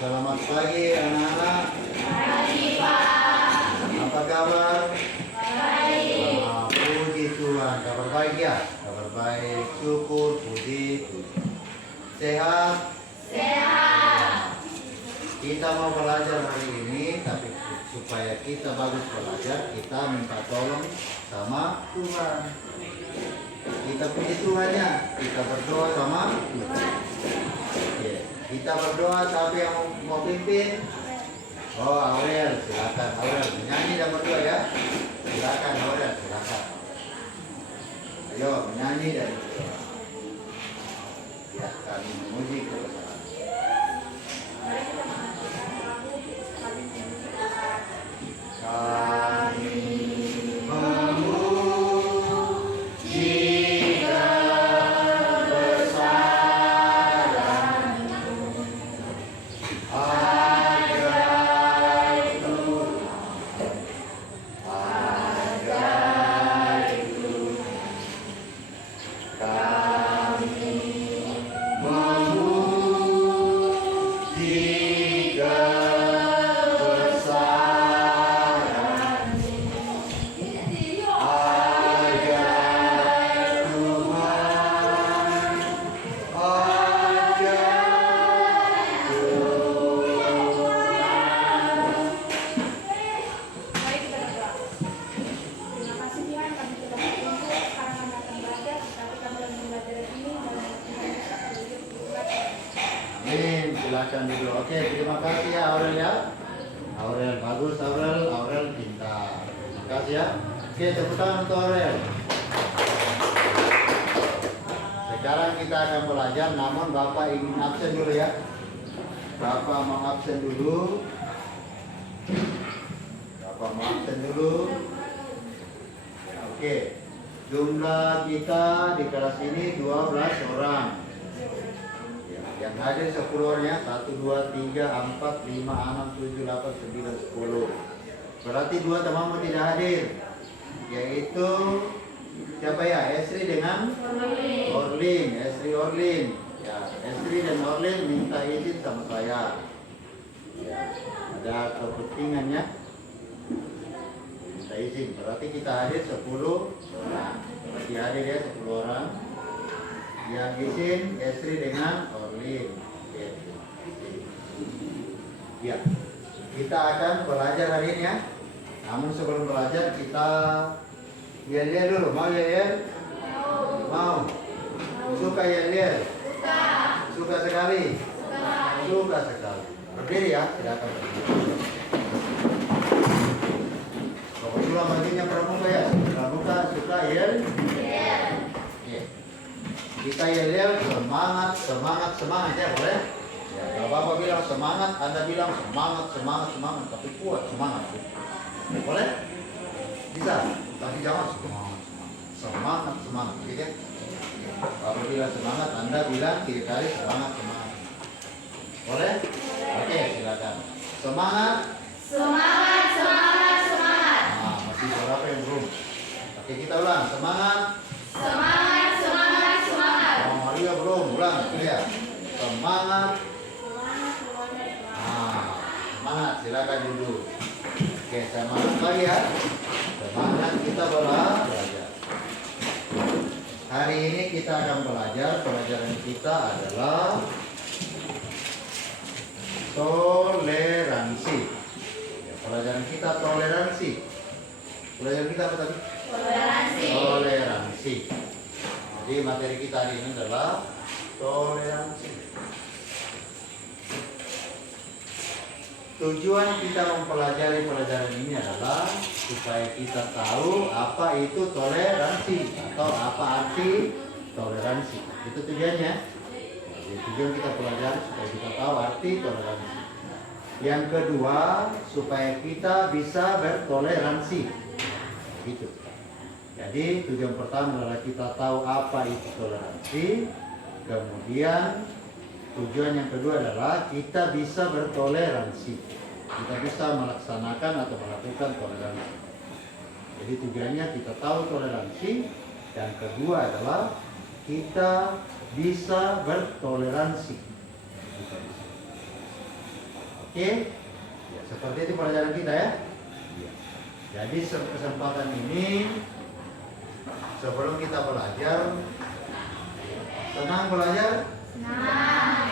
Selamat pagi anak-anak. Pagi Pak. Apa kabar? Baik. Puji Tuhan. Kabar baik ya? Kabar baik. Syukur, puji Tuhan. Sehat? Sehat. Kita mau belajar hari ini, tapi supaya kita bagus belajar, kita minta tolong sama Tuhan. Kita puji Tuhannya. Kita berdoa sama Tuhan. Oke. Kita berdoa, siapa yang mau pimpin? Oh, Aurel, silakan Aurel, menyanyi dan berdoa ya. Silakan Aurel, silakan. Ayo, menyanyi dan berdoa. Ya, kami memuji kebesaran. Kami silakan dulu. Oke, terima kasih ya Aurel ya. Aurel bagus, Aurel pintar. Terima kasih ya. Oke, tepuk tangan untuk Aurel. Sekarang kita akan belajar, namun Bapak ingin absen dulu ya. Bapak mau absen dulu. Oke, jumlah kita di kelas ini 12 orang. Yang hadir 10 orangnya 1, 2, 3, 4, 5, 6, 7, 8, 9, 10. Berarti 2 temanmu tidak hadir, yaitu siapa ya? Esri dengan Orlin. Esri Orlin ya, Esri dan Orlin minta izin sama saya ya, ada kepentingannya, minta izin. Berarti kita hadir 10 orang. Berarti hadir ya 10 orang. Yang izin Esri dengan Orlin. Ya, kita akan belajar hari ini ya. Namun sebelum belajar kita yel-yel dulu. Mau yel-yel? Mau. Suka yel-yel? Suka sekali? Suka sekali. Berdiri ya, silakan. Kebetulan baginya pramuka ya. Pramuka suka yel? Kita yel-yel semangat ya, boleh? Ya, kalau Bapak bilang semangat, Anda bilang semangat, tapi kuat semangat. Boleh? Bisa? Tapi jangan semangat, gitu ya? Bapak bilang semangat, Anda bilang kiri-kiri semangat. Boleh? Oke, silakan. Semangat. Nah, masih berapa yang belum? Oke, kita ulang. Semangat. Maria belum, ulang ya. Semangat. Semangat, silakan duduk. Oke, semangat lagi ya. Semangat kita belajar. Hari ini kita akan belajar, pelajaran kita adalah toleransi. Ya, pelajaran kita toleransi. Pelajaran kita apa tadi? Toleransi. Jadi materi kita hari ini adalah toleransi. Tujuan kita mempelajari pelajaran ini adalah supaya kita tahu apa itu toleransi atau apa arti toleransi. Itu tujuannya. Jadi tujuan kita pelajari supaya kita tahu arti toleransi. Yang kedua, supaya kita bisa bertoleransi. Gitu. Jadi tujuan pertama adalah kita tahu apa itu toleransi. Kemudian tujuan yang kedua adalah kita bisa bertoleransi. Kita bisa melaksanakan atau melakukan toleransi. Jadi tujuannya kita tahu toleransi. Yang kedua adalah kita bisa bertoleransi. Oke? Ya, seperti itu pelajaran kita ya. Jadi kesempatan ini sebelum kita belajar, senang belajar? Senang.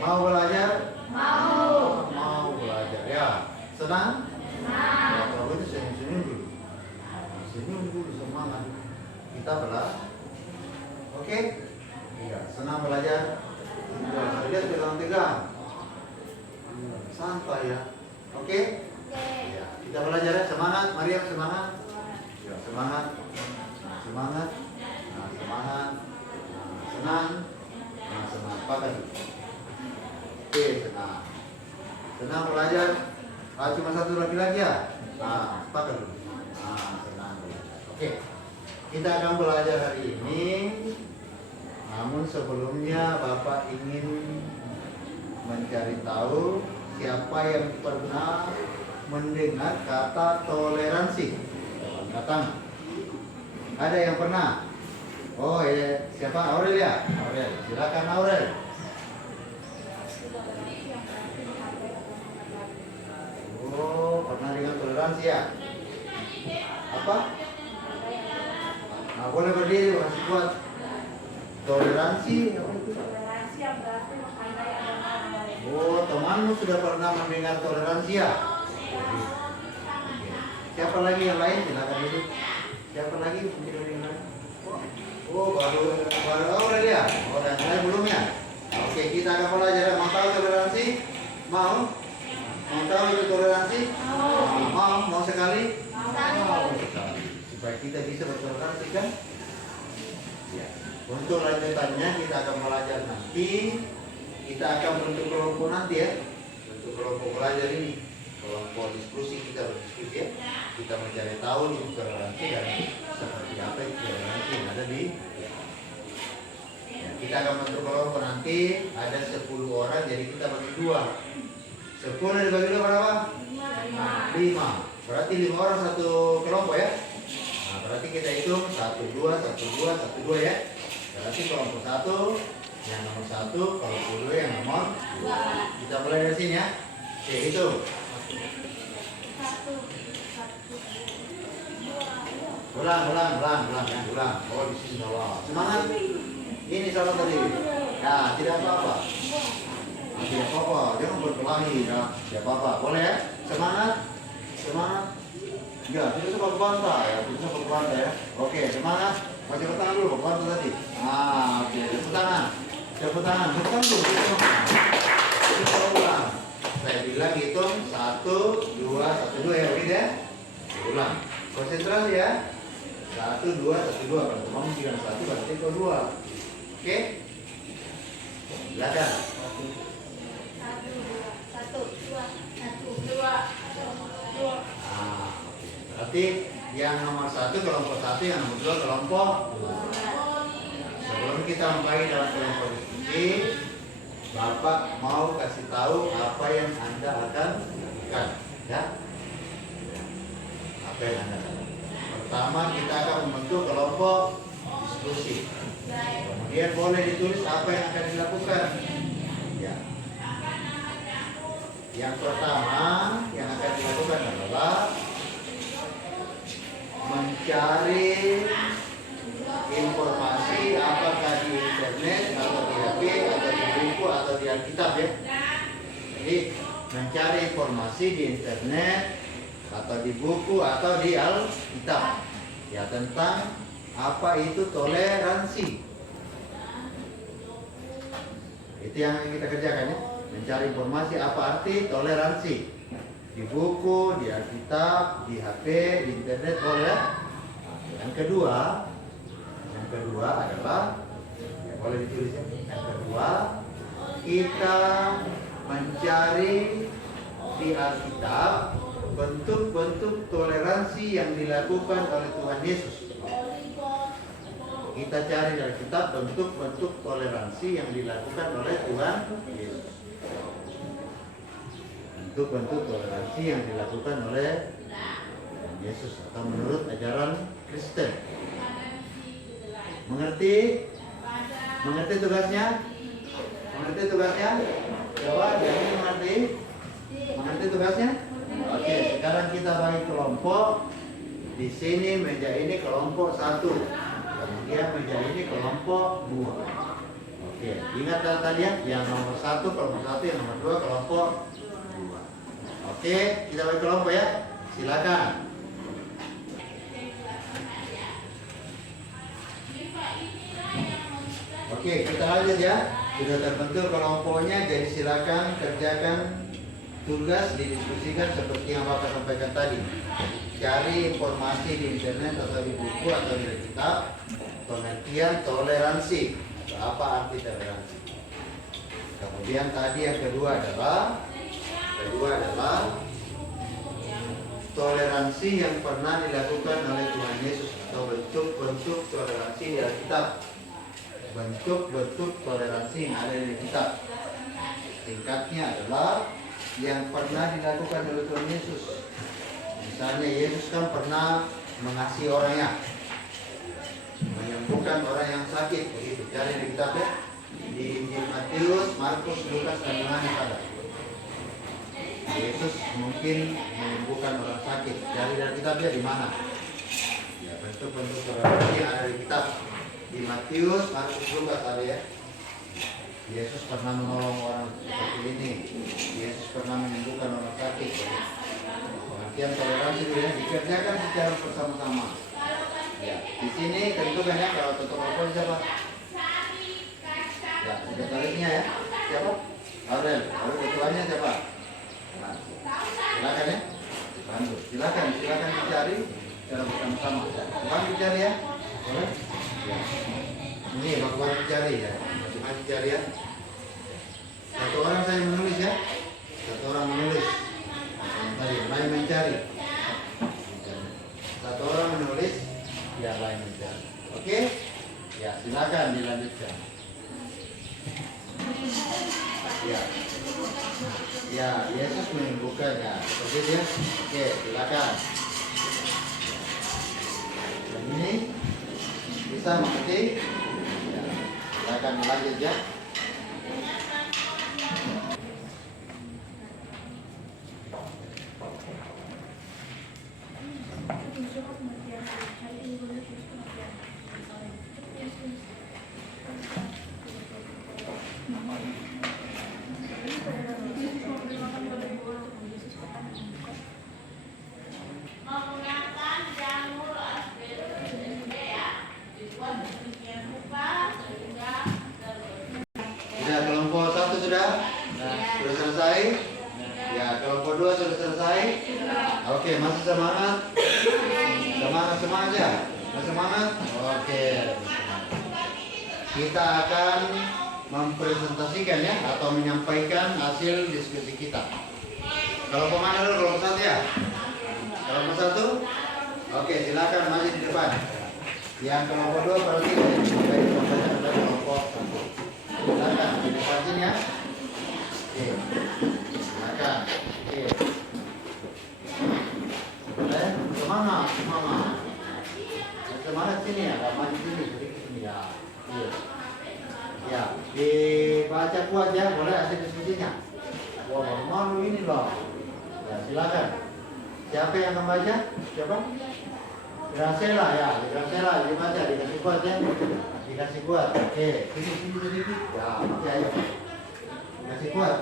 Mau belajar? Mau. Mau belajar ya. Senang? Senang. Ya, kalau itu senyum-senyum dulu. Senyum dulu, semangat. Kita belajar. Oke? Iya, senang belajar. Ya, saya lihat pegang-pegang. Santai ya. Oke? Ya, kita belajar ya. Semangat, Mariam semangat. Ya, semangat. Nah, semangat. Nah, semangat. Nah, senang. Nah, senang. Pakai. Oke, senang. Senang belajar. Cuma satu lagi ya. Nah, pakai dulu. Nah, senang. Oke. Kita akan belajar hari ini. Namun sebelumnya Bapak ingin mencari tahu siapa yang pernah mendengar kata toleransi. Angkat tangan. Ada yang pernah? Oh ya, siapa? Aurel ya? Aurel. Silakan Aurel. Oh, pernah dengar toleransi ya? Apa? Nah, boleh berdiri, masih kuat. Toleransi apa itu? Toleransi yang berarti menghargai agama lain. Oh, temanmu sudah pernah mendengar toleransi ya? Siapa lagi yang lain? Silakan dulu. Siapa lagi? Mungkin ada yang lain. Oh, baru Aurel ya? Oh, dan lain belum ya? Oke, kita akan belajar. Mau tahu toleransi? Mau? Mau tahu itu toleransi? Mau sekali? Mau sekali. Supaya kita bisa bertoleransi kan? Ya. Untuk lanjutannya kita akan belajar nanti. Kita akan bentuk kelompok nanti ya. Bentuk kelompok belajar ini. Kelompok diskusi, kita berdiskusi ya. Kita mencari tahu itu toleransi dan seperti apa itu toleransi yang ada di ya, kita akan bentuk kelompok nanti. Ada 10 orang, jadi kita bagi 2. 10 dibagi 2 berapa? 5. Berarti 5 orang satu kelompok ya. Nah, berarti kita hitung 1, 2, 1, 2, 1, 2 ya. Berarti kelompok 1 yang nomor 1, kelompok 2 yang nomor 2. Kita mulai dari sini ya. Oke, itu. 1, 2, Ulang. Oh, di sini bawah. Semangat. Ini salah tadi. Nah, tidak apa-apa. Nah, tidak apa-apa. Jangan berkelahi. Nah, tidak apa-apa. Boleh ya? Semangat. Ya, tidak usah berbantah ya. Tidak usah berbantah ya. Oke, semangat. Baca tangan dulu. Berbantah tadi. Nah, oke. Tepuk tangan. Betul dulu. Kita ulang. Saya bilang hitung 1, 2, 1, 2 ya. Begitu ya? Ulang. Konsentrasi ya. 1, 2, 1, 2. Kalau kamu bilang 1 berarti kau 2. Oke? Silakan. 1, 2, 2. Nah, berarti yang nomor 1 kelompok 1, yang nomor 2 kelompok 2. Sebelum kita mulai dalam kelompok diskusi, Bapak mau kasih tahu apa yang Anda akan lakukan, ya? Apa yang Anda lakukan? Pertama kita akan membentuk kelompok diskusi. Kemudian boleh ditulis apa yang akan dilakukan. Ya. Yang pertama yang akan dilakukan adalah mencari informasi apakah di internet atau di HP atau di buku atau di Alkitab ya. Jadi mencari informasi di internet atau di buku atau di Alkitab ya tentang apa itu toleransi. Itu yang kita kerjakan ya. Mencari informasi apa arti toleransi di buku, di Alkitab, di HP, di internet boleh. Yang kedua adalah ya boleh ditulis ya. Yang kedua kita mencari di Alkitab bentuk-bentuk toleransi yang dilakukan oleh Tuhan Yesus. Kita cari dari Alkitab bentuk-bentuk toleransi yang dilakukan oleh Tuhan Yesus. Bentuk-bentuk toleransi yang dilakukan oleh Yesus atau menurut ajaran Kristen. Mengerti? Mengerti tugasnya? Mengerti tugasnya? Coba, jadi mengerti? Ngerti tugasnya? Oke, sekarang kita bagi kelompok. Di sini meja ini kelompok 1. Kemudian meja ini kelompok 2. Oke, ingat tadi ya, yang nomor 1 kelompok 1, yang nomor 2 kelompok 2. Oke, kita bagi kelompok ya. Silakan. Oke, kita lanjut ya. Sudah terbentuk kelompoknya, jadi silakan kerjakan tugas, didiskusikan seperti yang Bapak sampaikan tadi. Cari informasi di internet atau di buku atau di kitab. Pengertian toleransi. Apa arti toleransi? Kemudian tadi yang kedua adalah toleransi yang pernah dilakukan oleh Tuhan Yesus atau bentuk-bentuk toleransi di Alkitab. Bentuk-bentuk toleransi yang ada di kitab. Tingkatnya adalah yang pernah dilakukan oleh Tuhan Yesus. Misalnya Yesus kan pernah mengasihi orangnya, menyembuhkan orang yang sakit, begitu. Cari di kitab ya, di Injil Matius, Markus, Lukas, dan Yohanes ada. Yesus mungkin menyembuhkan orang sakit. Cari dari kitabnya di mana? Ya, bentuk-bentuk toleransi yang ada di kitab. Di Matius, Markus, Lukas ada ya. Yesus pernah menolong orang seperti ini. Yesus pernah menyembuhkan orang sakit. Pengertian toleransi itu ya, dikerjakan secara bersama-sama. Ya, di sini tentukan ya, kalau tutup telepon siapa? Ya, sekretarisnya ya. Siapa? Aurel. Lalu ketuanya siapa? Nah, silakan ya. Bantu. Silakan dicari secara bersama-sama. Bang dicari ya. Boleh? Ya. Ini Bang dicari ya. Cuma dicari ya. Satu orang saya menulis ya. Satu orang menulis. Yang tadi lain mencari. Satu orang menulis, yang lain mencari. Oke? Ya, silakan dilanjutkan. Ya. Ya, Yesus menyembuhkannya. Seperti itu ya. Oke, silakan. Dan ini bisa mengerti? Ya, silakan lanjut ya. Sudah kelompok 1 sudah? Sudah selesai? Ya, kelompok 2 sudah selesai? Oke, masih semangat? Semangat ya? Masih semangat? Oke. Kita akan mempresentasikan ya, atau menyampaikan hasil diskusi kita. Kelompok mana dulu? Kelompok 1 ya? Kelompok 1? Oke, silakan maju di depan. Yang kelompok 2 berarti kelompok 1. Silakan di depan sini ya. Oke. Silakan. Oke. Semangat. Semangat sini ya, maju sini, sedikit sini ya. Iya. Ya, dibaca kuat ya, boleh hasil diskusinya. Wah, malu ini loh. Ya, silakan. Siapa yang membaca? Siapa? Gracela ya, Gracela dibaca, dikasih kuat ya. Dikasih kuat. Oke, sini sedikit. Ya, oke ayo.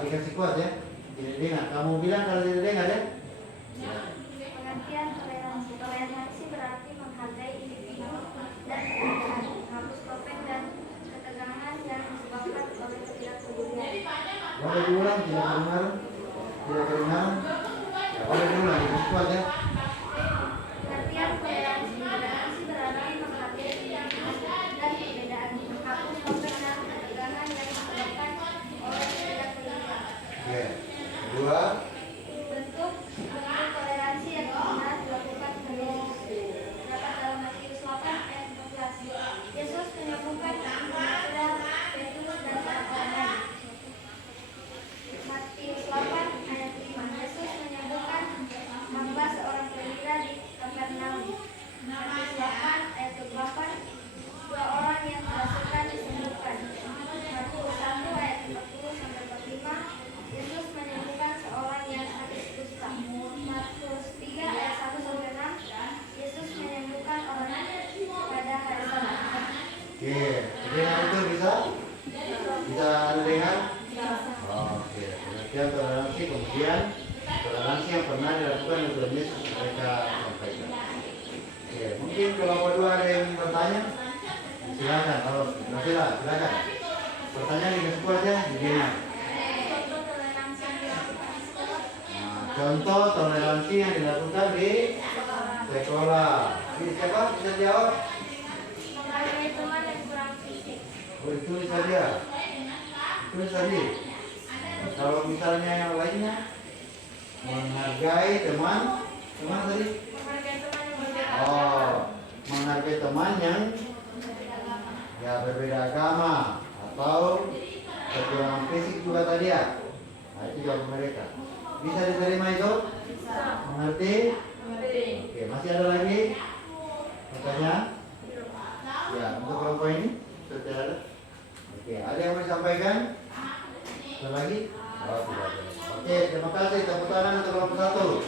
Dikasih kuat ya. Tidak dengar. Kamu bilang kalau tidak dengar ya. Ya. Pengertian toleransi berarti menghargai individu dan perbedaan, menghapus topeng dan ketegangan yang disebabkan oleh ketidakpedulian. Boleh diulang, tidak kedengaran. Ya, boleh diulang, dikasih kuat ya. Pengertian toleransi berarti menghargai individu dan perbedaan, menghapus topeng dan ketegangan yang disebabkan oleh ketidakpedulian. Oke. Kedua. Bentuk toleransi yang pernah dilakukan oleh Yesus. Terdapat dalam Matius 8 ayat 14. Yesus menyembuhkan Petrus, dan orang-orang lain. Matius 8 ayat 5. Yesus menyembuhkan hamba seorang perwira di Kapernaum. Matius 8 ayat 28. Dua orang yang kerasukan disembuhkan. Matius 1 ayat 40 sampai 45. Yesus menyembuhkan seorang pengertian toleransi, kemudian toleransi yang pernah dilakukan oleh Tuhan Yesus mereka sampaikan. Oke, mungkin kalau kedua ada yang bertanya, silakan. Kalau nggak silakan. Pertanyaan dikasih aja di sini. Contoh toleransi yang dilakukan di sekolah. Ini siapa bisa jawab? Menghargai teman yang kurang fisik. Oh, itu saja. Itu tadi. Kalau misalnya yang lainnya menghargai teman tadi. Menghargai teman yang berbeda. Oh, menghargai teman yang ya berbeda agama atau kekurangan fisik juga tadi ya. Nah, itu jawab mereka. Bisa diterima itu? Bisa. Mengerti? Mengerti. Oke, masih ada lagi pertanyaan? Ya, untuk kelompok ini sudah ada. Oke, ada yang mau disampaikan? Ada lagi? Oh, tidak ada. Oke, terima kasih. Tepuk tangan untuk kelompok 1.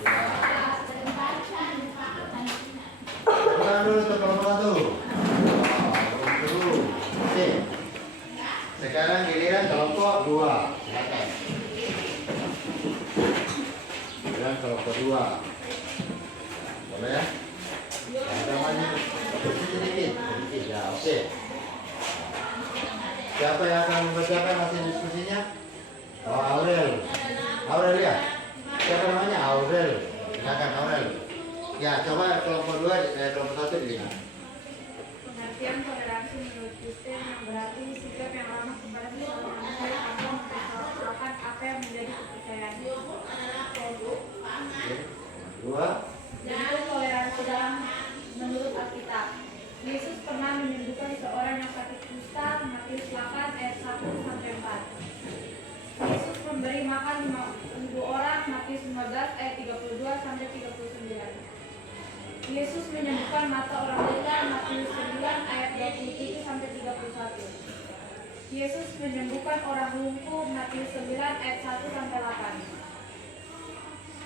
Ya. Tepuk tangan dulu untuk kelompok 1. Oke. Sekarang giliran kelompok 2. Silakan. Giliran kelompok 2. Boleh ya? Ada mana? Sedikit ya, oke. Siapa yang akan membacakan hasil diskusinya? Oh, Aurel ya? Siapa namanya? Aurel. Silakan Aurel. Ya, coba kelompok 2, kelompok 1 dilihat. Pengertian toleransi menurut Kristen yang berarti sikap yang ramah kepada sesama manusia tanpa mempersoalkan apa yang menjadi kepercayaan. Oke. 2. Bentuk toleransi dalam menurut Alkitab. Yesus pernah menyembuhkan seorang yang sakit kusta, Matius 8 ayat 1 sampai 4. Yesus memberi makan 5.000 orang, Matius 15 ayat 32 sampai 39. Yesus menyembuhkan mata orang buta, Matius 9 ayat 27 sampai 31. Yesus menyembuhkan orang lumpuh, Matius 9 ayat 1 sampai 8.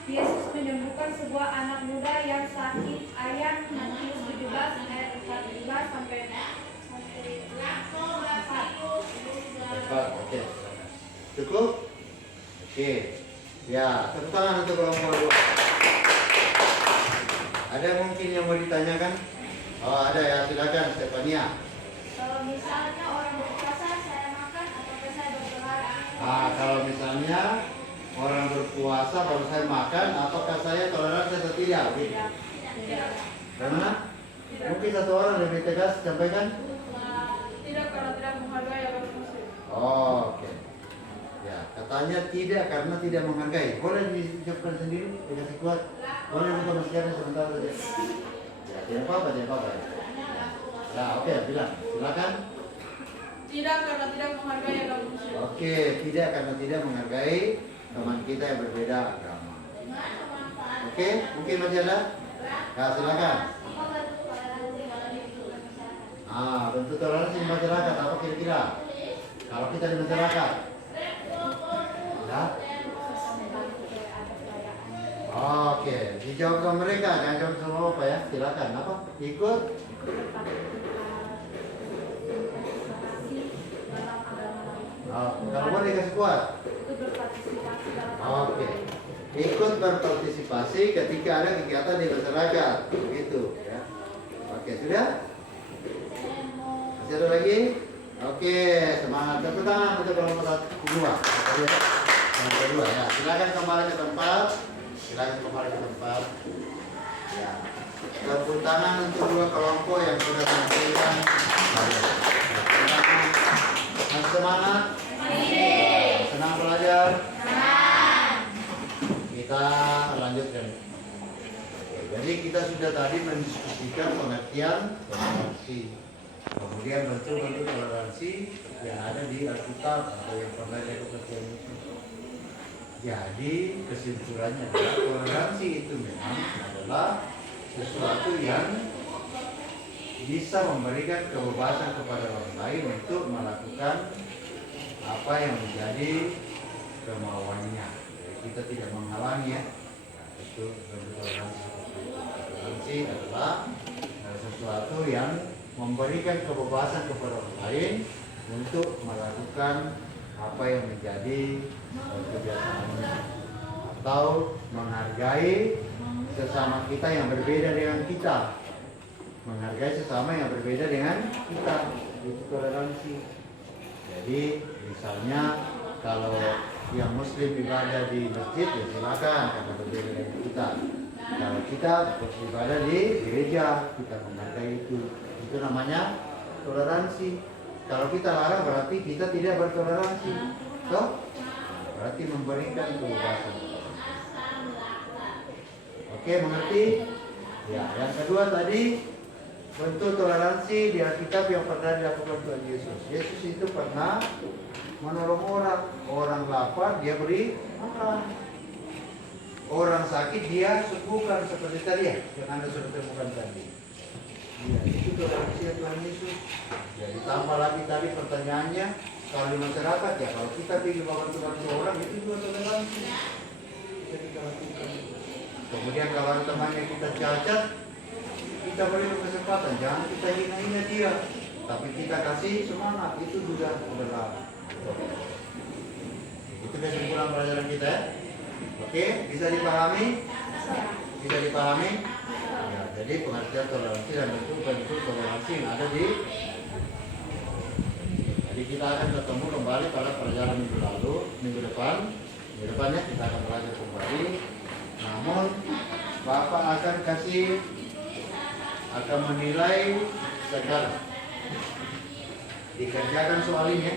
Yesus menyembuhkan sebuah anak muda yang sakit ayam, Matius 17 ayat 14 sampai 4. Oke. Cukup? Oke. Ya, tepuk tangan untuk kelompok 2. Ada mungkin yang mau ditanyakan? Oh, ada ya. Silakan Stefania. Kalau misalnya orang berpuasa saya makan atau saya berdoa? Kalau misalnya orang berpuasa baru saya makan, apakah saya toleransi atau tidak? Tidak. Bagaimana? Mungkin satu orang lebih tegas sampaikan. Tidak, kalau tidak menghargai agama Muslim. Oh, oke. Ya, katanya tidak karena tidak menghargai. Boleh diucapkan sendiri, dikasih kuat. Boleh buka maskernya sebentar saja. Ya, tidak apa-apa ya. Nah, oke, bilang. Silakan. Tidak, karena tidak menghargai agama Muslim. Oke, tidak karena tidak menghargai teman kita yang berbeda agama. Oke, mungkin masih ada? Ya, silakan. Bentuk toleransi di masyarakat apa kira-kira? Kalau kita di masyarakat, ya? Oke, dijawab sama mereka, jangan jawab sama apa ya? Silakan. Apa? Ikut? Kalau boleh kasih kuat. Oke. Ikut berpartisipasi ketika ada kegiatan di masyarakat, begitu ya. Oke, sudah? Masih ada lagi? Oke, semangat. Tepuk tangan untuk kelompok 2. Yang kedua ya. Silakan kembali ke tempat. Ya. Tepuk tangan untuk 2 kelompok yang sudah menampilkan. Masih semangat? Senang belajar? Kita lanjutkan. Jadi kita sudah tadi mendiskusikan pengertian toleransi. Kemudian bentuk-bentuk toleransi yang ada di Alkitab atau yang pernah dilakukan Tuhan Yesus. Jadi kesimpulannya adalah toleransi itu memang adalah sesuatu yang bisa memberikan kebebasan kepada orang lain untuk melakukan apa yang menjadi kemauannya. Jadi kita tidak menghalangi ya. Itu bentuk toleransi. Toleransi adalah sesuatu yang memberikan kebebasan kepada orang lain untuk melakukan apa yang menjadi kebiasaannya, atau menghargai sesama kita yang berbeda dengan kita, menghargai sesama yang berbeda dengan kita, itu toleransi. Jadi misalnya kalau yang muslim ibadah di masjid ya silakan karena berbeda dengan kita. Kalau kita beribadah di gereja, kita menghargai itu namanya toleransi. Kalau kita larang berarti kita tidak bertoleransi, toh berarti memberikan kebebasan. Oke, mengerti? Ya, yang kedua tadi bentuk toleransi di Alkitab yang pernah dilakukan Tuhan Yesus. Yesus itu pernah menolong orang lapar dia beri makan, orang sakit dia sembuhkan seperti tadi ya, yang Anda sudah temukan tadi. Ya, itu toleransi Tuhan Yesus. Ya, ditambah lagi tadi pertanyaannya, kalau di masyarakat ya kalau kita pilih bantu orang itu juga toleransi. Bisa kita lakukan. Kemudian kalau temannya kita cacat, kita beri kesempatan, jangan kita hina-hina dia, tapi kita kasih semangat, itu juga adalah. Itu kesimpulan pelajaran kita ya. Oke, bisa dipahami? Bisa dipahami? Ya, jadi pengertian toleransi dan bentuk toleransi yang ada di. Jadi kita akan ketemu kembali pada pelajaran minggu depannya kita akan belajar kembali. Namun Bapak akan menilai segala. Dikerjakan soal ini ya.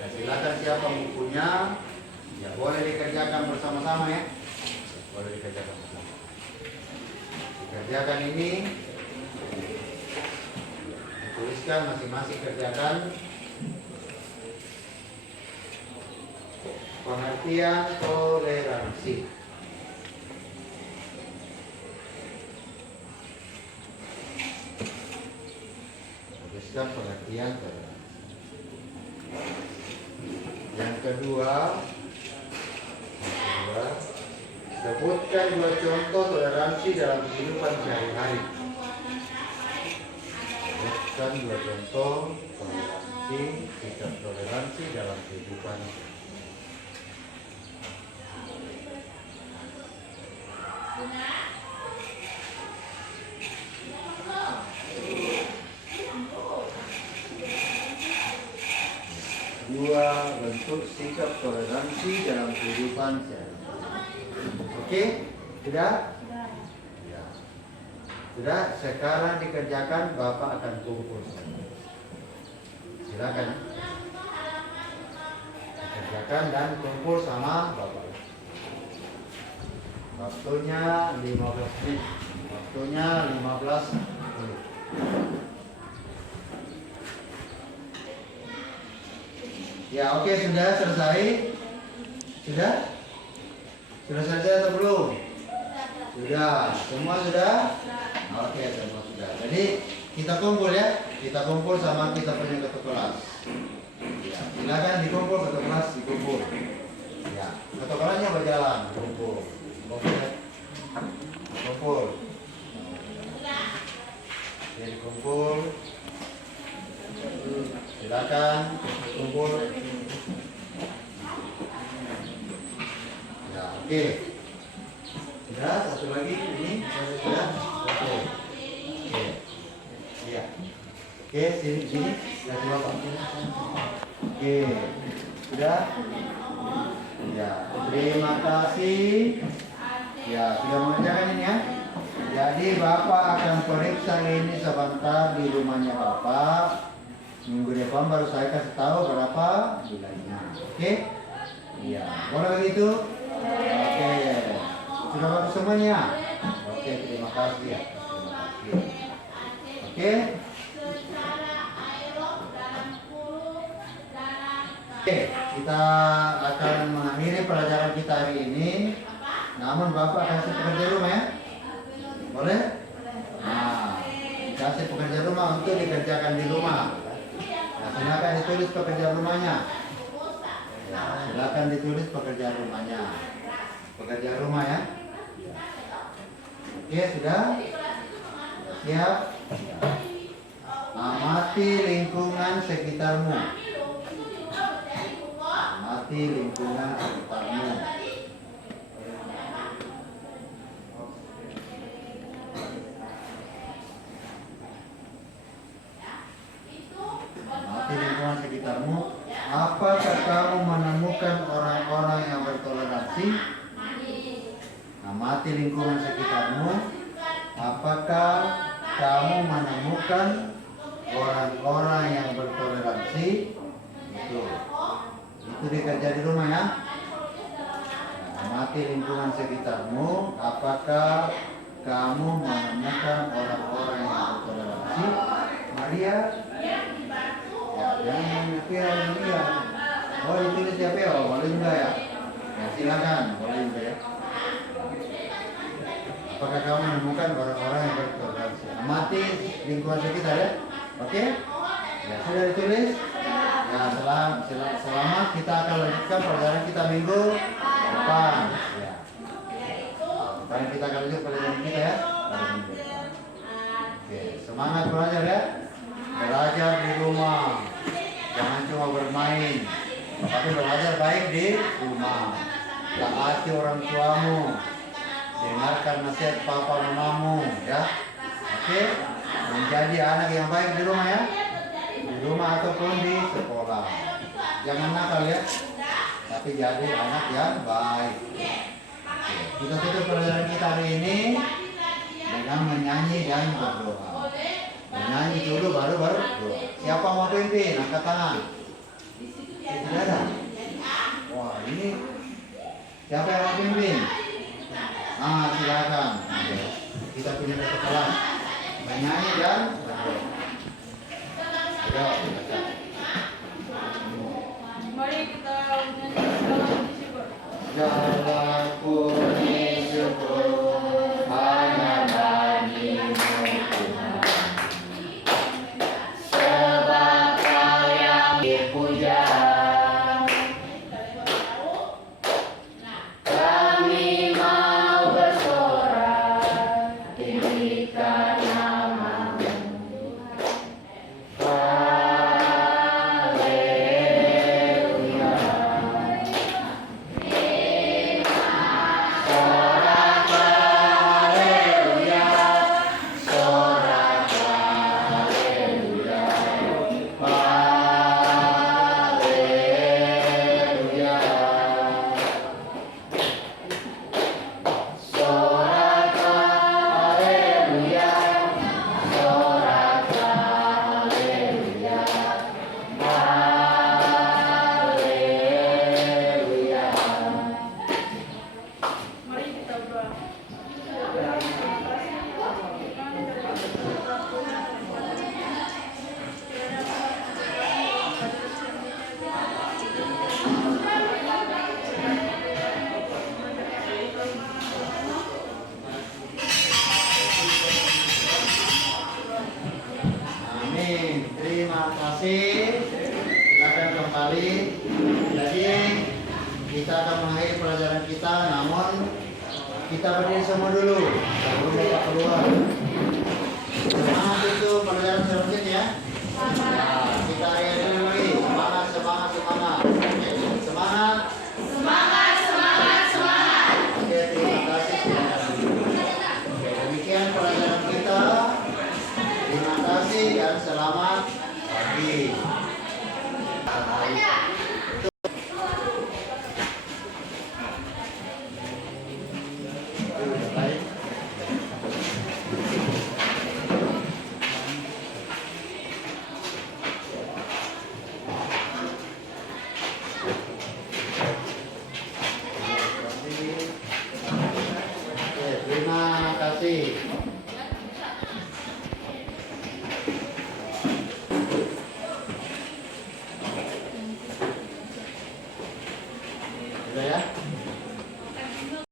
Ya, silakan siapa bukunya, ya boleh dikerjakan bersama-sama ya. Boleh dikerjakan bersama. Dikerjakan ini, dituliskan masing-masing kerjakan. Pengertian toleransi. Tuliskan pengertian toleransi. Yang kedua, sebutkan 2 contoh toleransi dalam kehidupan sehari-hari. Sebutkan 2 contoh toleransi, sikap toleransi dalam kehidupan. Dua bentuk sikap toleransi dalam kehidupan sehari-hari. Oke, sudah? Ya. Sudah, sekarang dikerjakan, Bapak akan kumpul. Silakan. Kerjakan dan kumpul sama Bapak. Waktunya 15 menit. Waktunya 15 menit. Ya, oke, sudah selesai? Sudah? Sudah selesai atau belum? Sudah. Semua sudah? Oke, semua sudah. Jadi kita kumpul ya. Kita kumpul sama kita punya ketua kelas. Ya, silakan dikumpul ketua kelas, dikumpul. Ya, ketua kelasnya berjalan, kumpul. Kumpul. Jadi kumpul. Silakan kumpul. Ya, oke. Sudah, satu lagi ini sudah. Oke. Oke. Iya. Oke, sini. Kasih Bapak. Oke. Sudah? Ya, terima kasih. Ya, sudah mengerjakan ini ya. Jadi Bapak akan periksa ini sebentar di rumahnya Bapak. Minggu depan baru saya kasih tahu berapa nilainya. Oke? Iya. Boleh begitu? Oke. Sudah bagus semuanya? Oke, terima kasih ya. Terima kasih. Oke? Oke, kita akan mengakhiri pelajaran kita hari ini. Namun Bapak kasih pekerja rumah ya? Boleh? Nah, kasih pekerja rumah untuk dikerjakan di rumah. Nah, silakan ditulis pekerjaan rumahnya. Ya, silakan ditulis pekerjaan rumahnya. Pekerjaan rumah ya. Oke, sudah? Siap? Amati lingkungan sekitarmu. amati lingkungan sekitarmu. Amati lingkungan sekitarmu. Apakah kamu menemukan orang-orang yang bertoleransi? Amati lingkungan sekitarmu. Apakah kamu menemukan orang-orang yang bertoleransi? Itu dikerja di rumah ya. Amati lingkungan sekitarmu. Apakah kamu menemukan orang-orang yang bertoleransi? Maria? Ya, jangan aku ya, ya. Oh, ditulis siapa ya? Oh, boleh juga ya. Ya, silakan, boleh juga ya. Apakah kamu menemukan orang-orang yang bertoleransi? Amati lingkungan sekitar ya. Oke? Ya, sudah ditulis? Ya, selamat kita akan lanjutkan pelajaran kita minggu depan. Ya. Depan kita akan lanjut pelajaran kita ya. Pada minggu depan. Oke, semangat belajar ya. Belajar di rumah. Jangan cuma bermain, tapi belajar baik di rumah. Taati orang tuamu. Dengarkan nasihat papa mamamu ya. Oke? Menjadi anak yang baik di rumah ya. Di rumah ataupun di sekolah. Jangan nakal ya. Tapi jadi anak yang baik. Oke. Kita tutup pelajaran kita hari ini dengan menyanyi dan berdoa. Menyanyi dulu baru berdoa. Siapa mau pimpin? Angkat tangan. Tidak ada. Wah, ini siapa yang mau pimpin? Silakan. Oke. Kita punya satu kelas. Menyanyi dan berdoa. Ayo, silakan. Mari kita menyanyi syukur. Segala puji syukur hanya bagimu Tuhan. Sebab Kau yang dipuja. Kami mau bersorak tinggikan nama-Mu. Mari kita berdoa. Amin. Terima kasih. Silakan kembali. Jadi kita akan mengakhiri pelajaran kita, namun kita berdiri semua dulu sebelum Bapak keluar. Semangat itu pelajaran selanjutnya ya. Nah, kita akhiri dulu lagi. Semangat, semangat, semangat. Oke, semangat. Semangat, semangat, semangat. Oke, terima kasih. Silakan dulu. Oke, demikian pelajaran kita. Terima kasih dan selamat pagi. Oke, terima kasih.